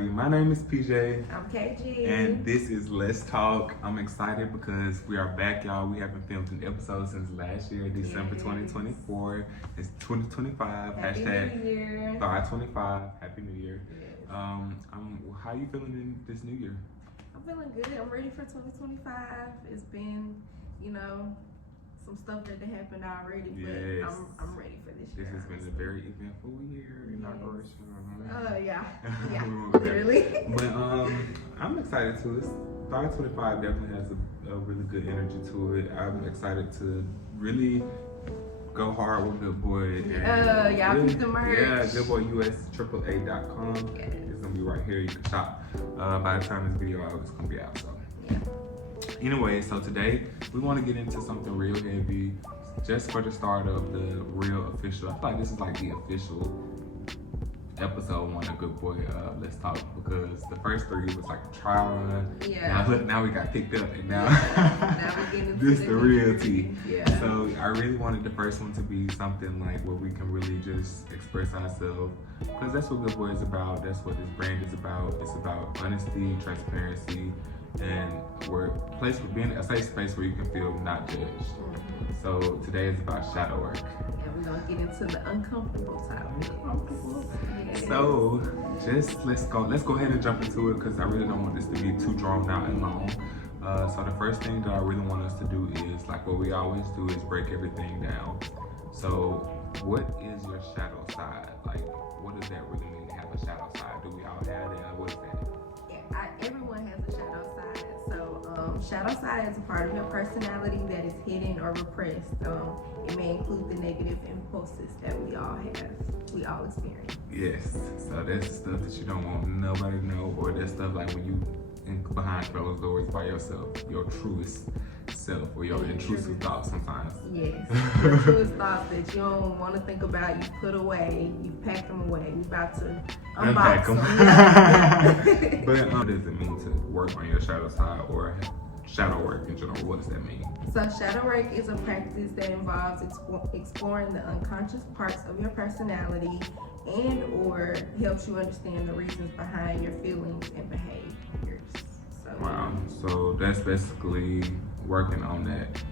everybody. My name is PJ. I'm KG. And this is Let's Talk. I'm excited because we are back, y'all. We haven't filmed an episode since last year, December 2024. It's 2025. Happy Hashtag New Year. Star 25. Happy New Year. Yes. How you feeling in this new year? I'm feeling good. I'm ready for 2025. It's been, some stuff that happened already, Yes. but I'm ready for this year. This has been a very eventful year. Inauguration. Yeah, literally. But I'm excited too. Star 25 definitely has a really good energy to it. I'm excited to really go hard with Good Boy. Y'all really, keep the merch. Yeah, Goodboyusa AAA.com. Yes. It's gonna be right here. You can shop. By the time this video out, it's gonna be out. So Yeah. anyway, so today we want to get into something real heavy, just for the start of the real official. I feel like this is like the official episode 1 of Good Boy Let's Talk, because the first 3 was like a trial run. Yeah. Now we got picked up, and now Now we're getting into this the real tea. Yeah. So I really wanted the first one to be something like where we can really just express ourselves, because that's what Good Boy is about. That's what this brand is about. It's about honesty, transparency, and being a safe space where you can feel not judged. So today is about shadow work. And we're gonna get into the uncomfortable topic. Yes. So just let's go ahead and jump into it, because I really don't want this to be too drawn out and long. So the first thing that I really want us to do is, like what we always do, is break everything down. So what is your shadow side? Like, what does that really mean to have a shadow side? Do we all have that? What is that? Everyone has a shadow side. So shadow side is a part of your personality that is hidden or repressed. It may include the negative impulses that we all experience. Yes. So that's stuff that you don't want nobody to know, or that stuff like when you behind closed doors by yourself, your truest self, or your intrusive thoughts sometimes. Yes. Your truest thoughts that you don't want to think about, you put away, you pack them away. We about to unbox them. Yeah. But what does it mean to work on your shadow side, or shadow work in general? What does that mean? So shadow work is a practice that involves exploring the unconscious parts of your personality, and or helps you understand the reasons behind your feelings and behaviors. Wow. So that's basically working on that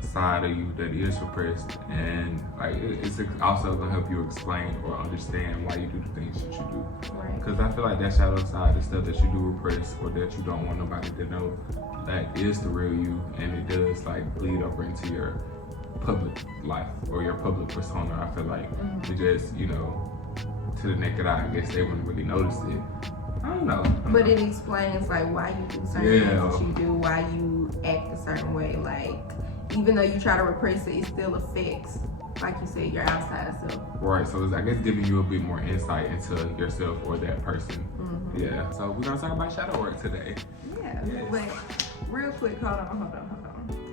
side of you that is repressed, and like it's also gonna help you explain or understand why you do the things that you do. Right. Because I feel like that shadow side is stuff that you do repress, or that you don't want nobody to know, that is the real you, and it does like bleed over into your public life or your public persona. I feel like it just, to the naked eye, I guess they wouldn't really notice it. I don't know. But it explains like why you do certain things that you do, why you act a certain way. Like, even though you try to repress it, it still affects, like you said, your outside self. Right. So it's, I guess, giving you a bit more insight into yourself or that person. Yeah. So we're gonna talk about shadow work today. Yeah. Yes. But real quick, hold on.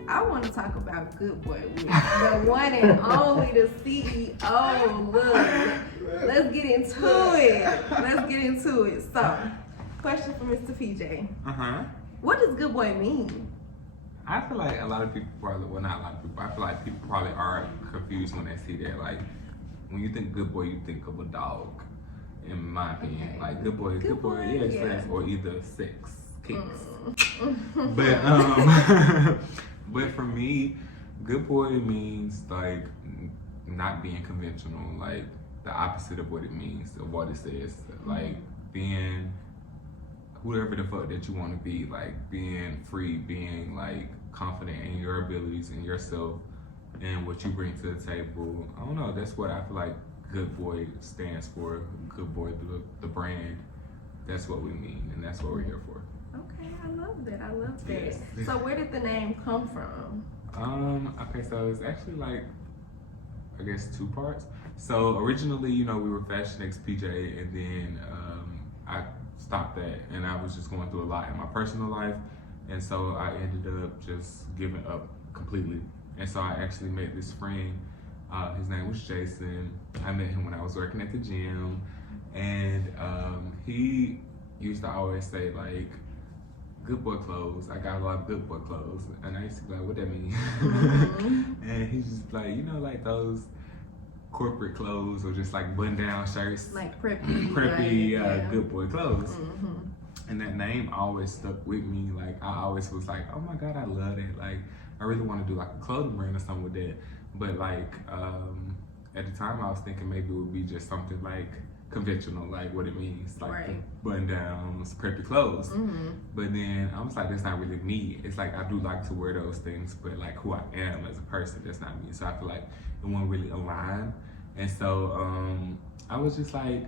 I want to talk about Good Boy with the one and only, the CEO. Look, let's get into it. So, question for Mr. PJ. What does Good Boy mean? I feel like a lot of people probably, well, not a lot of people, I feel like people probably are confused when they see that. Like, when you think Good Boy, you think of a dog, in my opinion. Okay. Like, good boy, yeah, sex, or either sex, kicks. But, but for me, Good Boy means like not being conventional, like the opposite of what it means, of what it says. Like being whoever the fuck that you want to be, like being free, being like confident in your abilities and yourself and what you bring to the table. I don't know, that's what I feel like Good Boy stands for. Good Boy, the brand. That's what we mean, and that's what we're here for. Okay, I love that. Yes. So where did the name come from? Okay, so it's actually like, I guess 2 parts. So originally, we were Fashion X PJ, and then I stopped that, and I was just going through a lot in my personal life, and so I ended up just giving up completely. And so I actually met this friend. His name was Jason. I met him when I was working at the gym, and he used to always say like, good boy clothes. I got a lot of good boy clothes. And I used to be like, what that mean? And he's just like, like those corporate clothes or just like button down shirts, like preppy, good boy clothes. Mm-hmm. And that name always stuck with me. Like I always was like, oh my God, I love it. Like I really want to do like a clothing brand or something with that. But like at the time I was thinking maybe it would be just something like conventional, like what it means, like button downs, preppy clothes. Mm-hmm. But then I was like, that's not really me. It's like I do like to wear those things, but like who I am as a person, that's not me. So I feel like it won't really align. And so I was just like,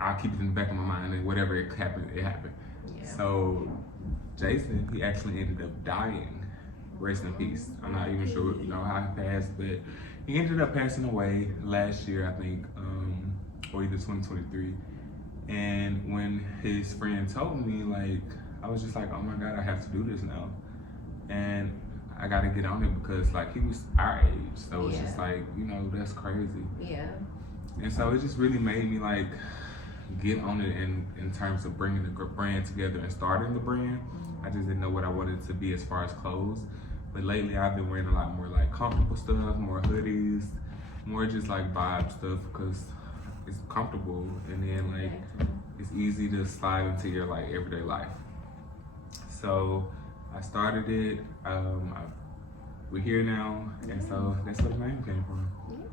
I'll keep it in the back of my mind, and whatever it happened, it happened. Yeah. So Jason, he actually ended up dying. Rest in peace. I'm not even sure, how he passed, but he ended up passing away last year, I think, or either 2023. And when his friend told me, like, I was just like, oh my God, I have to do this now. And I got to get on it because, like, he was our age. So it's just like, that's crazy. Yeah. And so it just really made me, like, get on it in terms of bringing the brand together and starting the brand. I just didn't know what I wanted it to be as far as clothes. But lately I've been wearing a lot more like comfortable stuff, more hoodies, more just like vibe stuff because it's comfortable and then like it's easy to slide into your like everyday life. So I started it, we're here now, and so that's where the name came from.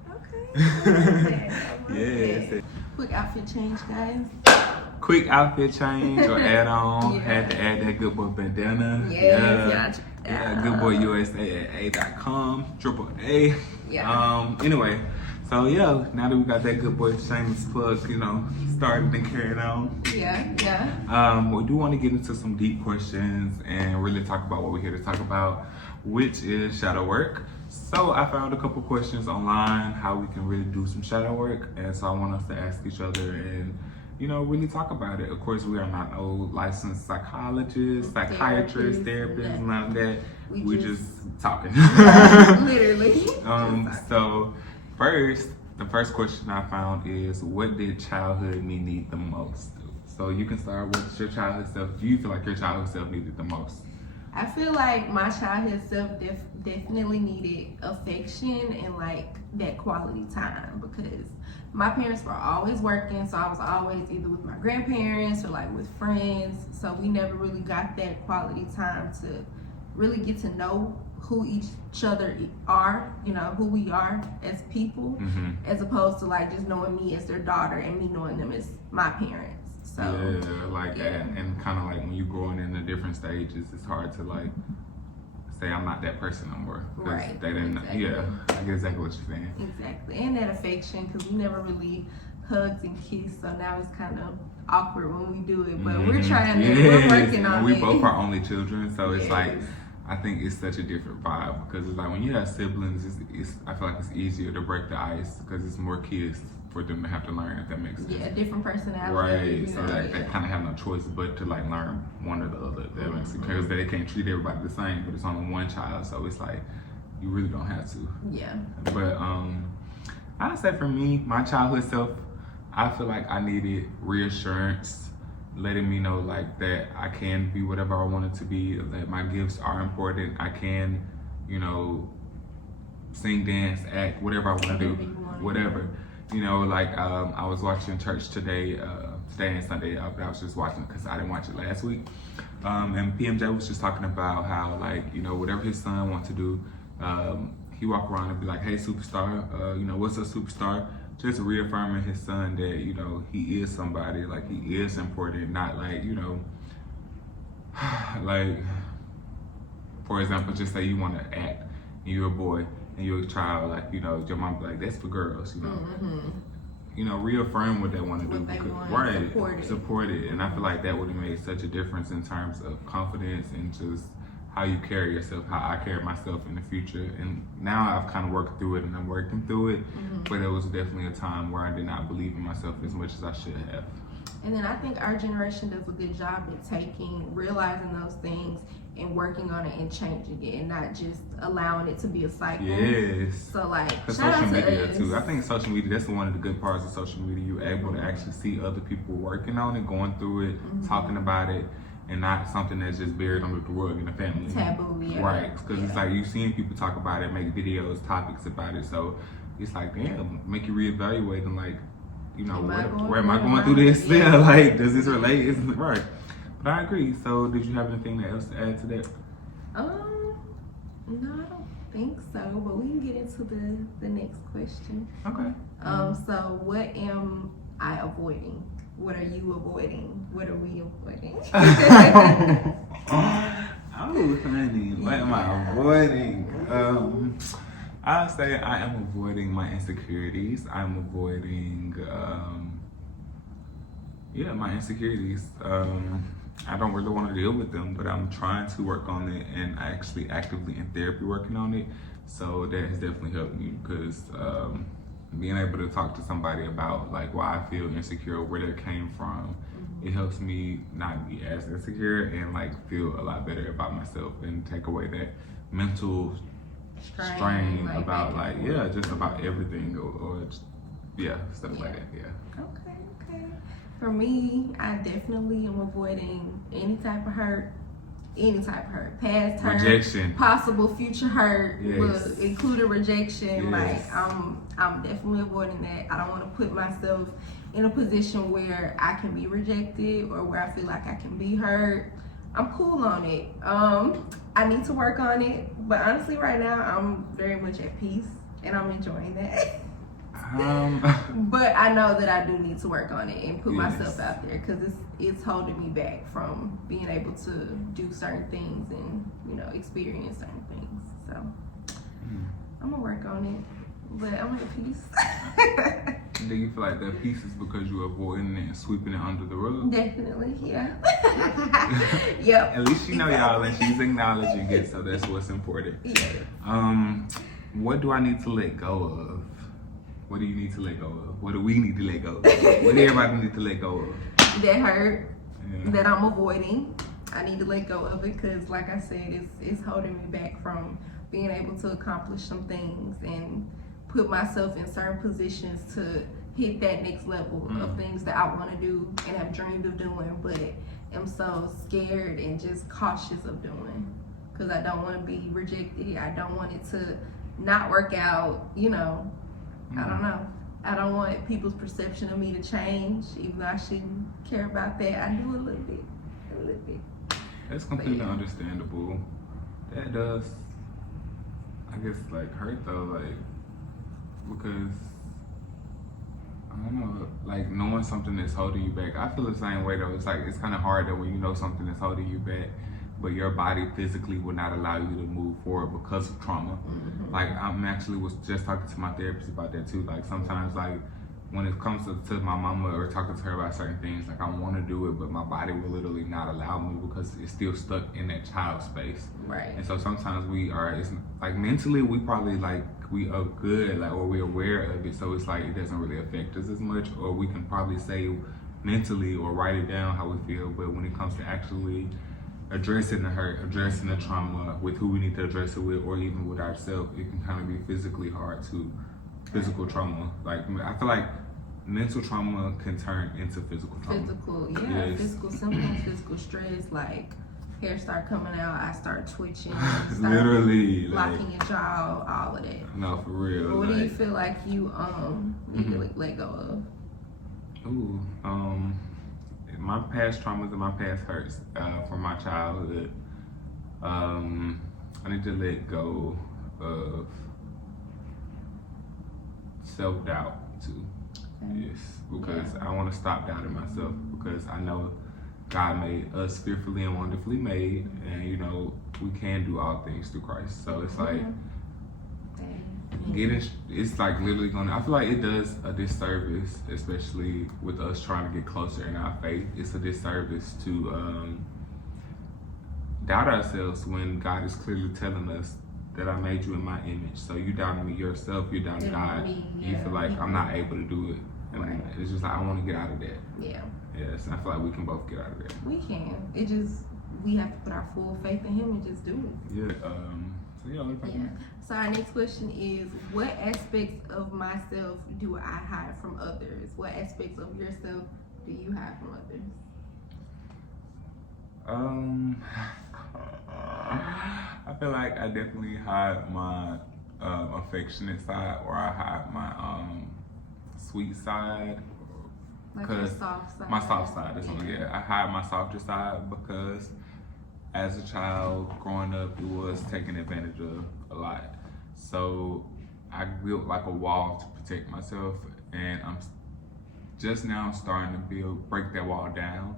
Okay. Yes. Quick outfit change, guys. Quick outfit change or add on. Had to add that Good Boy bandana. Yeah. Goodboyusa at a.com. AAA. Yeah. Anyway, so yeah, now that we got that Good Boy shameless plug, started and carried on. Yeah. We do want to get into some deep questions and really talk about what we're here to talk about, which is shadow work. So I found a couple questions online how we can really do some shadow work, and so I want us to ask each other and really talk about it. Of course, we are not no licensed psychologists, psychiatrists, therapists, none of that. We just talking. Literally. So the first question I found is, what did childhood me need the most? So you can start with your childhood self. Do you feel like your childhood self needed the most? I feel like my childhood self definitely needed affection and like that quality time because my parents were always working, so I was always either with my grandparents or like with friends, so we never really got that quality time to really get to know who each other are, who we are as people, as opposed to like just knowing me as their daughter and me knowing them as my parents. So, and kind of like when you're growing in the different stages, it's hard to like say I'm not that person no more. Right. They didn't. Exactly. Yeah, I get exactly what you're saying. Exactly, and that affection because we never really hugged and kissed, so now it's kind of awkward when we do it. But we're trying to. We're working on it. We both are only children, so it's like I think it's such a different vibe because it's like when you have siblings, I feel like it's easier to break the ice because it's more kids for them to have to learn, if that makes sense. Yeah, different personalities. Right, so they kind of have no choice but to like learn one or the other, if that makes sense. Because they can't treat everybody the same, but it's only one child, so it's like, you really don't have to. Yeah. But I'd say for me, my childhood self, I feel like I needed reassurance, letting me know like that I can be whatever I wanted to be, that my gifts are important, I can, sing, dance, act, whatever I want to do, whatever. I was watching church today and Sunday, but I was just watching because I didn't watch it last week. And PMJ was just talking about how, whatever his son wants to do, he walk around and be like, hey, superstar, what's up, superstar? Just reaffirming his son that, he is somebody, like, he is important, not like, like, for example, just say you want to act and you're a boy. And you're a child, like, your mom be like, that's for girls, reaffirm what they want to do. Support it. And I feel like that would have made such a difference in terms of confidence and just how you carry yourself, how I carry myself in the future. And now I've kind of worked through it and I'm working through it, but it was definitely a time where I did not believe in myself as much as I should have. And then I think our generation does a good job at realizing those things and working on it and changing it and not just allowing it to be a cycle. Yes. So like, social media too. I think social media, that's one of the good parts of social media. You're able to actually see other people working on it, going through it, talking about it, and not something that's just buried under the rug in the family. Taboo, yeah. Right, because it's like you've seen people talk about it, make videos, topics about it. So it's like, damn, make you reevaluate and like, you know, where am I going going through this? Yeah. Yeah, like, does this relate? Isn't it right? But I agree. So, did you have anything else to add to that? No, I don't think so. But we can get into the next question. Okay. So what am I avoiding? What are you avoiding? What are we avoiding? Oh, honey, what am I avoiding? I'll say I am avoiding my insecurities. I'm avoiding, my insecurities. I don't really want to deal with them, but I'm trying to work on it and actually actively in therapy working on it. So that has definitely helped me because being able to talk to somebody about like why I feel insecure, where that came from, it helps me not be as insecure and like feel a lot better about myself and take away that mental strain like, about like just about everything or stuff like that. Yeah. Okay. For me, I definitely am avoiding any type of hurt, past hurt, Rejection, possible future hurt, yes. including rejection. Yes. Like I'm definitely avoiding that. I don't want to put myself in a position where I can be rejected or where I feel like I can be hurt. I'm cool on it. I need to work on it, but honestly, right now I'm very much at peace and I'm enjoying that. But I know that I do need to work on it and put myself out there because it's holding me back from being able to do certain things and experience certain things. So I'm gonna work on it, but I'm at peace. Do you feel like that peace is because you're avoiding it and sweeping it under the rug? Definitely, yeah. Yep. At least you know y'all and she's acknowledging it, so that's what's important. Yeah. What do I need to let go of? What do you need to let go of? What do we need to let go of? What do everybody need to let go of? That hurt that I'm avoiding. I need to let go of it because, like I said, it's holding me back from being able to accomplish some things and put myself in certain positions to hit that next level of things that I want to do and have dreamed of doing, but am so scared and just cautious of doing because I don't want to be rejected. I don't want it to not work out, I don't know. I don't want people's perception of me to change, even though I shouldn't care about that. I do a little bit. That's completely understandable. That does, I guess, like hurt though, like because I don't know, like knowing something that's holding you back. I feel the same way though. It's like it's kind of hard that when you know something that's holding you back, but your body physically will not allow you to move forward because of trauma. Like I'm actually was just talking to my therapist about that too. Like sometimes like when it comes to my mama or talking to her about certain things, like I want to do it, but my body will literally not allow me because it's still stuck in that child space. Right. And so sometimes it's like mentally we probably like we are good, like or we're aware of it, so it's like it doesn't really affect us as much, or we can probably say mentally or write it down how we feel. But when it comes to actually addressing the hurt, addressing the trauma with who we need to address it with, or even with ourselves, it can kind of be physically hard to physical trauma. Like I feel like mental trauma can turn into physical trauma. Physical symptoms, physical stress, like hair start coming out, I start twitching, literally blocking your jaw, all of that. No, for real. What do you feel like you need to let go of? Ooh, my past traumas and my past hurts from my childhood. I need to let go of self-doubt too. Yes, because I want to stop doubting myself because I know God made us fearfully and wonderfully made, and we can do all things through Christ. So it's like it's like literally I feel like it does a disservice, especially with us trying to get closer in our faith. It's a disservice to doubt ourselves when God is clearly telling us that I made you in my image. So you doubting me yourself, you're doubting God. You feel like I'm not able to do it. And it's just like I want to get out of that. Yeah. Yes, and I feel like we can both get out of that. We can. We have to put our full faith in Him and just do it. Yeah. So our next question is, what aspects of myself do I hide from others? What aspects of yourself do you hide from others? I feel like I definitely hide my affectionate side, or I hide my sweet side. Like your soft side. My soft side is I hide my softer side because as a child growing up, it was taken advantage of a lot. So I built like a wall to protect myself, and I'm just now starting to break that wall down.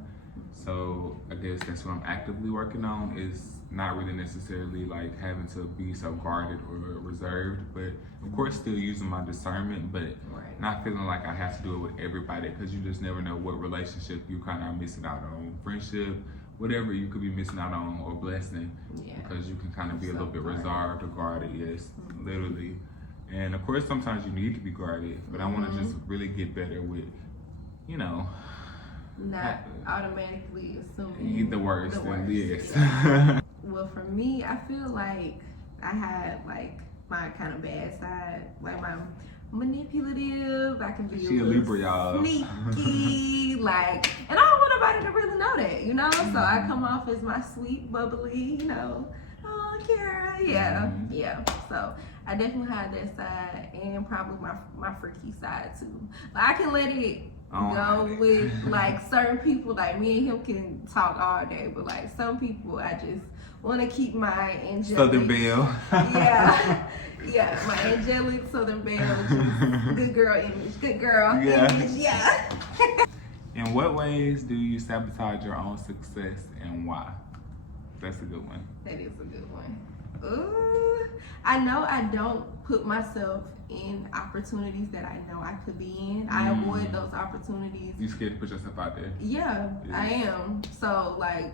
So I guess that's what I'm actively working on, is not really necessarily like having to be so guarded or reserved, but of course still using my discernment, but not feeling like I have to do it with everybody, because you just never know what relationship you kind of are missing out on, friendship, whatever you could be missing out on, or blessing, because you can kind of be a little bit reserved or guarded, literally. And of course sometimes you need to be guarded, but I want to just really get better with, you know, not automatically assuming the worst. Yes. Well, for me, I feel like I had like my kind of bad side, like my manipulative. I can be a Libra, y'all. Sneaky, like, and I don't want nobody to really know that, you know. So I come off as my sweet, bubbly, you know. Oh, Kara, yeah. So I definitely had that side, and probably my freaky side too. Like, I can let it go with like certain people. Like me and him can talk all day, but like some people, I just want to keep my angelic Southern Belle. yeah, my angelic Southern Belle, just good girl image, good girl image, In what ways do you sabotage your own success, and why? That's a good one. That is a good one. Ooh, I know I don't put myself in opportunities that I know I could be in. I avoid those opportunities. You scared to put yourself out there? Yeah, I am. So like,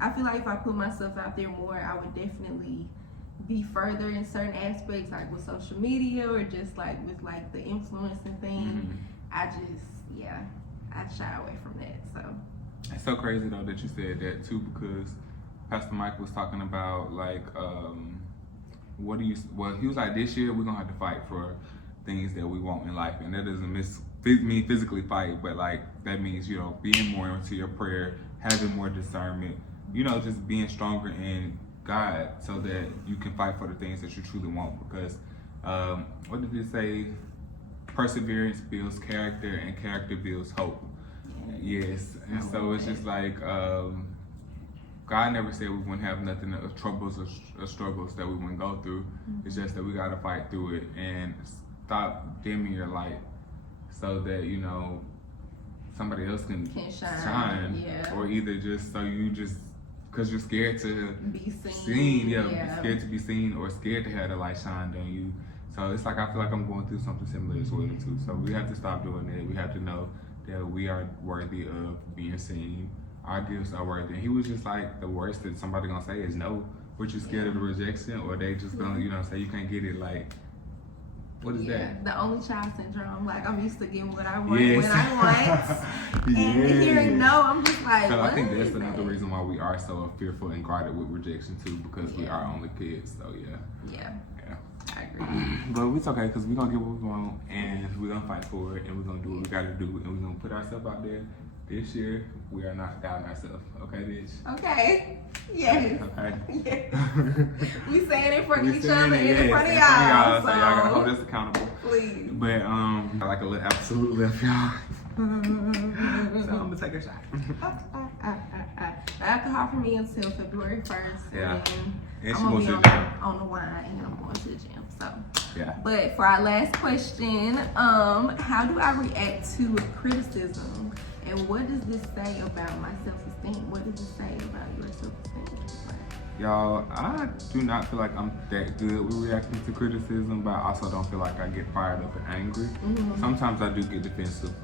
I feel like if I put myself out there more, I would definitely be further in certain aspects, like with social media or just like with like the influencing thing. I just, I shy away from that. So it's so crazy though that you said that too, because Pastor Mike was talking about like, he was like, this year we're gonna have to fight for things that we want in life, and that doesn't mean physically fight, but like that means, you know, being more into your prayer, having more discernment, you know, just being stronger in God so that you can fight for the things that you truly want. Because what did it say? Perseverance builds character, and character builds hope. Yes, and so it's just like God never said we wouldn't have nothing of troubles or struggles that we wouldn't go through. It's just that we gotta fight through it and stop dimming your light so that, you know, somebody else can shine. Or either just so you just, because you're scared to be seen. Scared to be seen, or scared to have the light shined on you. So it's like, I feel like I'm going through something similar as well too. So we have to stop doing that. We have to know that we are worthy of being seen. Our gifts are worthy. And he was just like, the worst that somebody gonna say is no. But you scared of the rejection, or they just gonna, you know, say you can't get it. Like, what is that? The only child syndrome. Like, I'm used to getting what I want when I want. And hearing no, I'm just like, so I think that's another reason why we are so fearful and guarded with rejection too, because we are only kids. So yeah. I agree. But it's okay, because we're gonna get what we want, and we're gonna fight for it, and we're gonna do what we gotta do, and we're gonna put ourselves out there. This year, we are not doubting ourselves. Okay, bitch? Okay. Yes. Okay. Yes. We saying it in front of each other and in front of y'all. So y'all gotta hold us accountable. Please. But I like a little absolute left, y'all. So I'm gonna take a shot. Alcohol for me until February 1st. Yeah. And I'm gonna be on the wine, and I'm going to the gym. So But for our last question, how do I react to criticism? And what does this say about my self-esteem? What does it say about your self-esteem? Y'all, I do not feel like I'm that good with reacting to criticism, but I also don't feel like I get fired up and angry. Sometimes I do get defensive.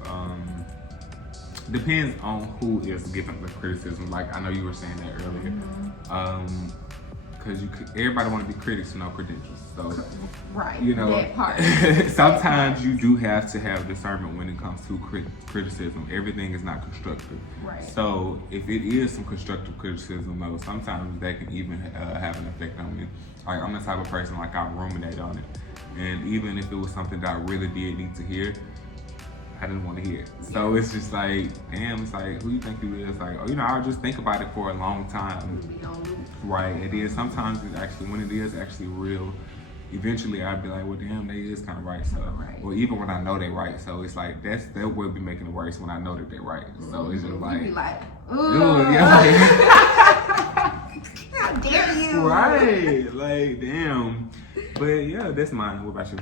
Depends on who is giving the criticism. Like, I know you were saying that earlier. Because everybody want to be critics with no credentials. So, you know, that part. Sometimes you do have to have discernment when it comes to criticism. Everything is not constructive. So if it is some constructive criticism, though, sometimes that can even have an effect on me. Like, I'm the type of person, like, I ruminate on it. And even if it was something that I really did need to hear, I didn't want to hear it. So it's just like, damn, it's like, who you think you is? Like, oh, you know, I'll just think about it for a long time. Right, it is. Sometimes it's actually, when it is actually real eventually I'd be like, well, damn, they is kind of right. So, or even when I know they right, so it's like that will be making it worse when I know that they're right. So it's just like, you be like, ooh, how dare you? Right, like damn. But yeah, that's mine. What about you?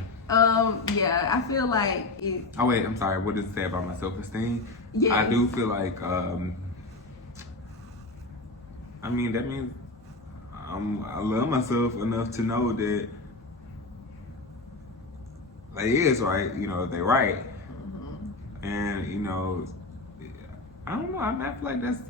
Yeah, I feel like it. Oh wait, I'm sorry. What does it say about my self-esteem? Yeah, I do feel like, I mean, that means I love myself enough to know that they is right, you know, they right. And, you know, I don't know, I feel like that's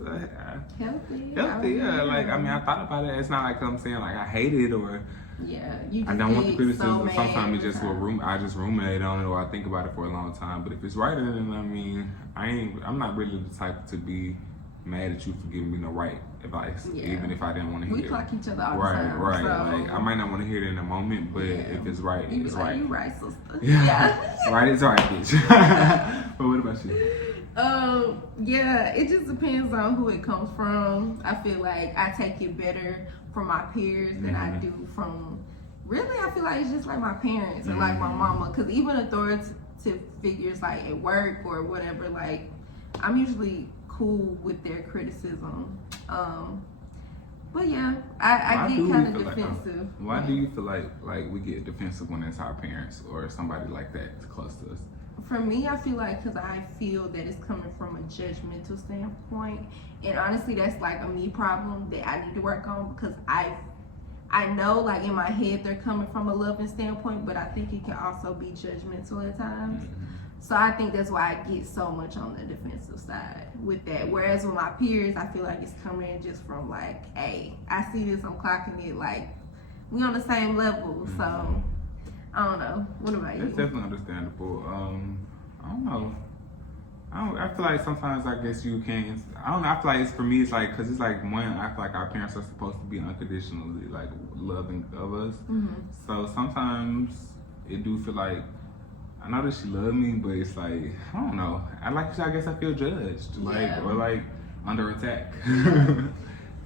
healthy. yeah. Like, I mean, I thought about it. It's not like I'm saying, like, I hate it or you I don't want the criticism. So sometimes it just I just ruminate on it or I think about it for a long time. But if it's right, then I mean, I'm not really the type to be mad at you for giving me no right advice, even if I didn't want to hear it. We clock each other all the time. Right. So. Like, I might not want to hear it in the moment, but if it's right, it's right. You right, sister. Yeah. Right is right, bitch. But what about you? Yeah, it just depends on who it comes from. I feel like I take it better from my peers than I do from. Really, I feel like it's just like my parents or like my mama, because even authoritative figures like at work or whatever, like I'm usually cool with their criticism. But yeah, I get kind of defensive. Why do you feel like we get defensive when it's our parents or somebody like that close to us? For me, I feel like because I feel that it's coming from a judgmental standpoint, and honestly, that's like a me problem that I need to work on because I know like in my head they're coming from a loving standpoint, but I think it can also be judgmental at times. So I think that's why I get so much on the defensive side with that. Whereas with my peers, I feel like it's coming just from like, hey, I see this, I'm clocking it, like we on the same level. So I don't know. What about you? That's definitely understandable. I don't know. I feel like sometimes I guess you can. I don't know. I feel like it's for me. It's like because it's like one. I feel like our parents are supposed to be unconditionally like loving of us. So sometimes it do feel like I know that she loved me, but it's like I don't know. I guess I feel judged, or like under attack.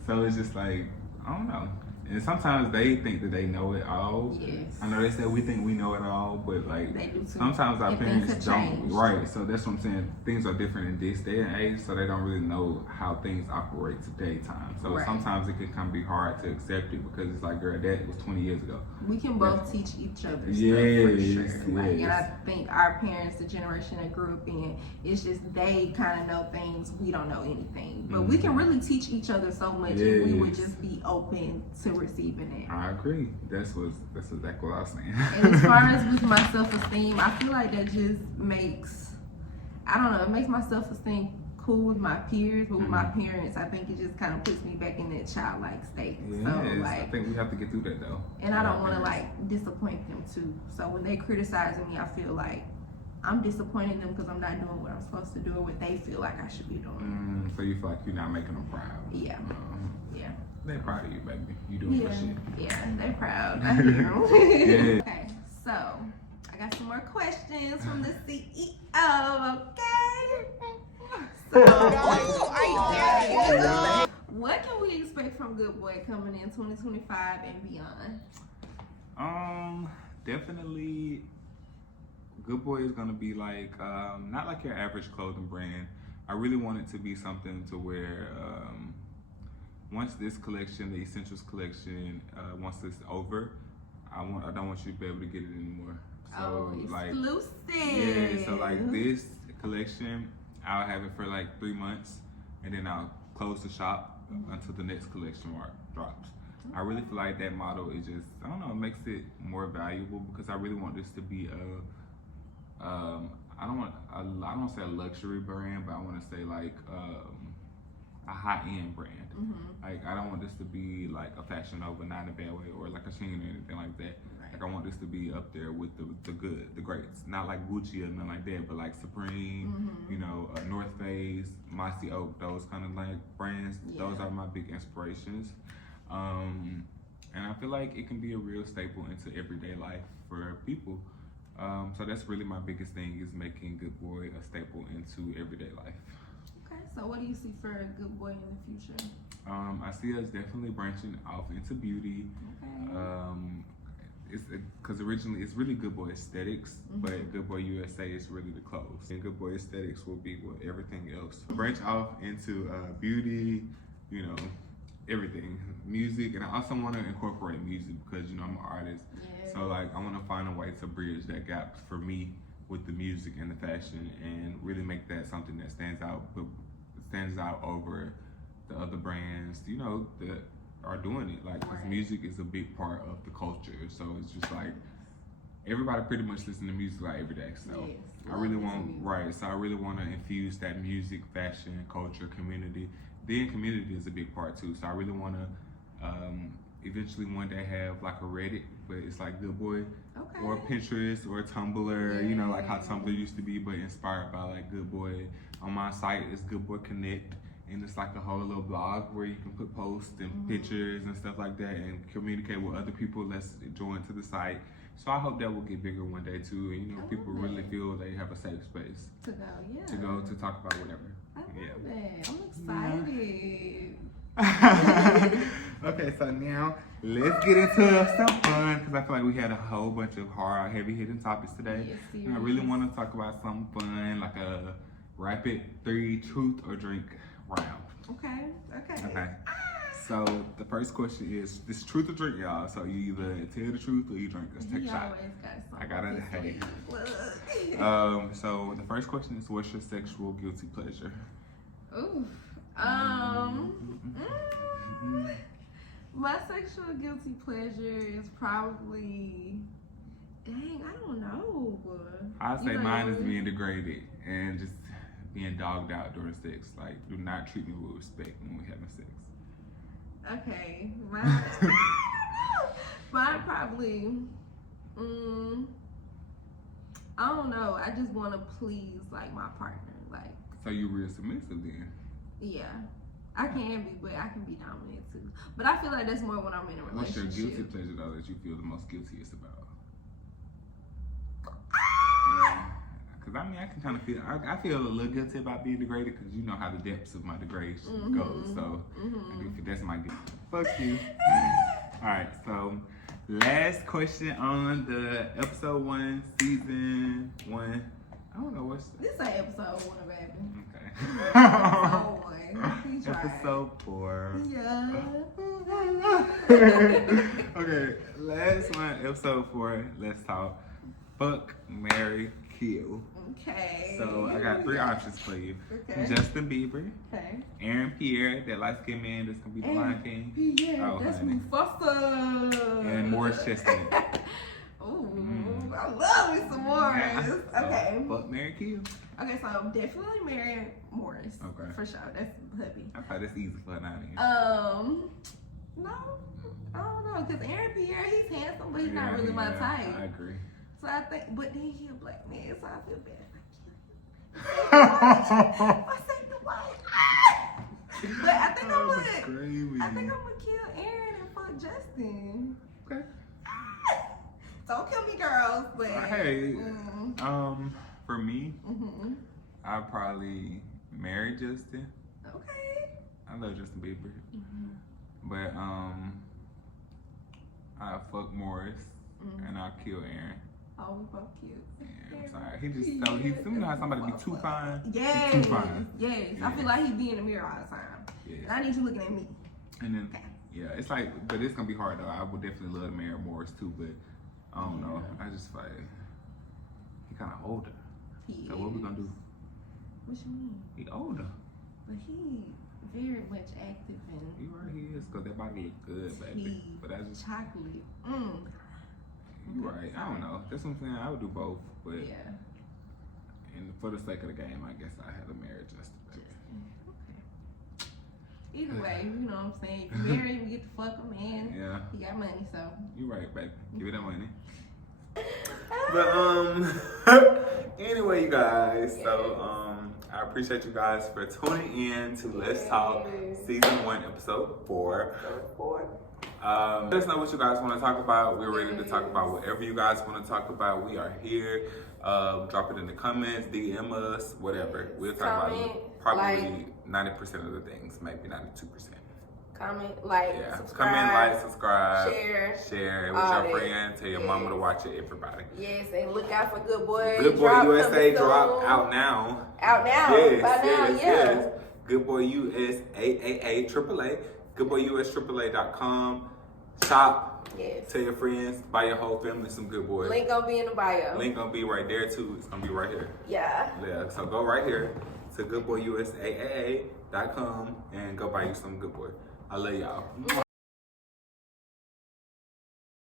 So it's just like I don't know. And sometimes they think that they know it all. Yes. I know they said we think we know it all, but like they do too. Sometimes our parents don't. Changed. Right. So that's what I'm saying. Things are different in this day and age, so they don't really know how things operate today time. So sometimes it can kind of be hard to accept it because it's like, girl, that was 20 years ago. We can both teach each other stuff for sure. Like, and I think our parents, the generation that grew up in, it's just they kind of know things we don't know anything. But we can really teach each other so much if we would just be open to receiving it. I agree. That's exactly what I was saying. And as far as with my self-esteem, I feel like that just makes, I don't know, it makes my self-esteem cool with my peers, but with my parents, I think it just kind of puts me back in that childlike state. Yes, so like, I think we have to get through that though. And I don't want to like disappoint them too. So when they criticizing me, I feel like I'm disappointing them because I'm not doing what I'm supposed to do or what they feel like I should be doing. So you feel like you're not making them proud. Yeah. Yeah. They're proud of you, baby. You doing your shit. Yeah, they're proud. I hear them. Okay, so I got some more questions from the CEO. Okay. So, what can we expect from Good Boy coming in 2025 and beyond? Definitely. Good Boy is gonna be like not like your average clothing brand. I really want it to be something to where once this collection, the Essentials collection, once it's over, I don't want you to be able to get it anymore. So exclusive. Yeah, so like this collection, I'll have it for like 3 months, and then I'll close the shop until the next collection drops. I really feel like that model is just, I don't know, it makes it more valuable because I really want this to be I don't say a luxury brand, but I want to say like a high-end brand. Like I don't want this to be like a Fashion Nova, not in a bad way, or like a Shein or anything like that. Like I want this to be up there with the good, the greats. Not like Gucci or nothing like that, but like Supreme, you know, North Face, Mossy Oak, those kind of like brands. Those are my big inspirations. And I feel like it can be a real staple into everyday life for people. So that's really my biggest thing, is making Good Boy a staple into everyday life. Okay, so what do you see for Good Boy in the future? I see us definitely branching off into beauty. Okay. it's because originally it's really Good Boy Aesthetics, but Good Boy USA is really the clothes. And Good Boy Aesthetics will be with everything else. Branch off into beauty, you know, everything, music, and I also want to incorporate music because you know I'm an artist. Yeah. So like I want to find a way to bridge that gap for me with the music and the fashion, and really make that something that stands out over the other brands, you know, that are doing it. Like, because music is a big part of the culture, so it's just like everybody pretty much listen to music like every day. So I really want So I really want to infuse that music, fashion, culture, community. Then community is a big part too. So I really want to eventually one day have like a Reddit, but it's like Good Boy, or Pinterest or Tumblr. You know, like how Tumblr used to be, but inspired by like Good Boy. On my site is Good Boy Connect, and it's like a whole little blog where you can put posts and pictures and stuff like that, and communicate with other people that's joined to the site. So I hope that will get bigger one day too, and you know, people really feel they have a safe space to go to talk about whatever. I love that. I'm excited. Okay, so now let's get into some fun, because I feel like we had a whole bunch of hard, heavy-hitting topics today. Yes, and I really want to talk about something fun, like a rapid 3 truth or drink round. Okay. So the first question is, this truth or drink, y'all. So you either tell the truth or you drink. Let's take a shot. I gotta hey. So the first question is, what's your sexual guilty pleasure? Ooh. My sexual guilty pleasure is probably, dang, I don't know. I'd say mine is being degraded and just being dogged out during sex. Like, do not treat me with respect when we're having sex. Okay, mine probably, I don't know. I just want to please like my partner. Like, so you real submissive then? Yeah, I can be, but I can be dominant too. But I feel like that's more when I'm in a relationship. What's your guilty pleasure though that you feel the most guiltiest about? Yeah. Cause I mean, I can kind of feel, I feel a little guilty about being degraded, cause you know how the depths of my degradation goes. So that's my guilt. Fuck you. All right, so last question on the episode 1, season 1. I don't know what's this. Ain't episode 1, baby. Okay. Episode 4. Yeah. Okay, last one, episode 4. Let's talk. Fuck, marry, kill. Okay. So I got 3 options for you. Okay. Justin Bieber. Okay. Aaron Pierre, that light-skinned man that's gonna be the Lion King. Pierre, that's Mufasa. And Morris Chestnut. Ooh, I love me some Morris. Yeah. Okay. So, fuck, marry, kill. Okay, so I'm definitely marrying Morris. Okay. For sure. That's hubby. I thought that's easy for an audience. No, I don't know, cause Aaron Pierre, he's handsome, but he's not really my type. I agree. So I think, but then he a black man, so I feel bad if I say the white. But I think I'm gonna kill Aaron and fuck Justin. Okay. Don't kill me, girls. But hey, for me, I'd probably marry Justin. Okay. I love Justin Bieber, but I fuck Morris and I'll kill Aaron. Oh, we both cute. Yeah, I'm sorry. He just you know how somebody be too fine. Yes. Too fine. Yes. Yeah. I feel like he be in the mirror all the time. Yeah. And I need you looking at me. And then yeah, it's like, but it's gonna be hard though. I would definitely love to marry Morris too, but I don't know. I just like he kind of older. So what we gonna do? What you mean? He older. But he very much active and. You right, he is, cause that body look good, baby. But I just chocolate. You right. I don't know. That's what I'm saying. I would do both, but yeah. And for the sake of the game, I guess I had to marry Justin. Okay. Either way, you know what I'm saying. If you marry him, you get to fuck him, and he got money, so. You right, baby. Give it that money. But anyway, you guys. So I appreciate you guys for tuning in to Let's Talk Season 1, Episode 4. Let us know what you guys want to talk about. We're ready to talk about whatever you guys want to talk about. We are here. Drop it in the comments, DM us, whatever. We'll talk about probably 90% of the things, maybe 92%. comment, like, subscribe. Comment, like, subscribe. Share it with your friends. Tell your mama to watch it, everybody. Yes, and look out for Good Boy. Good Boy USA drop out now. Out now. Yes, by now, yes. Good Boy US AAA. GoodBoyUSAAA.com. Shop. Yes. Tell your friends. Buy your whole family some Good Boy. Link gonna be in the bio. Link gonna be right there too. It's gonna be right here. Yeah. Yeah. So go right here to GoodBoyUSAAA.com and go buy you some Good Boy. I love y'all.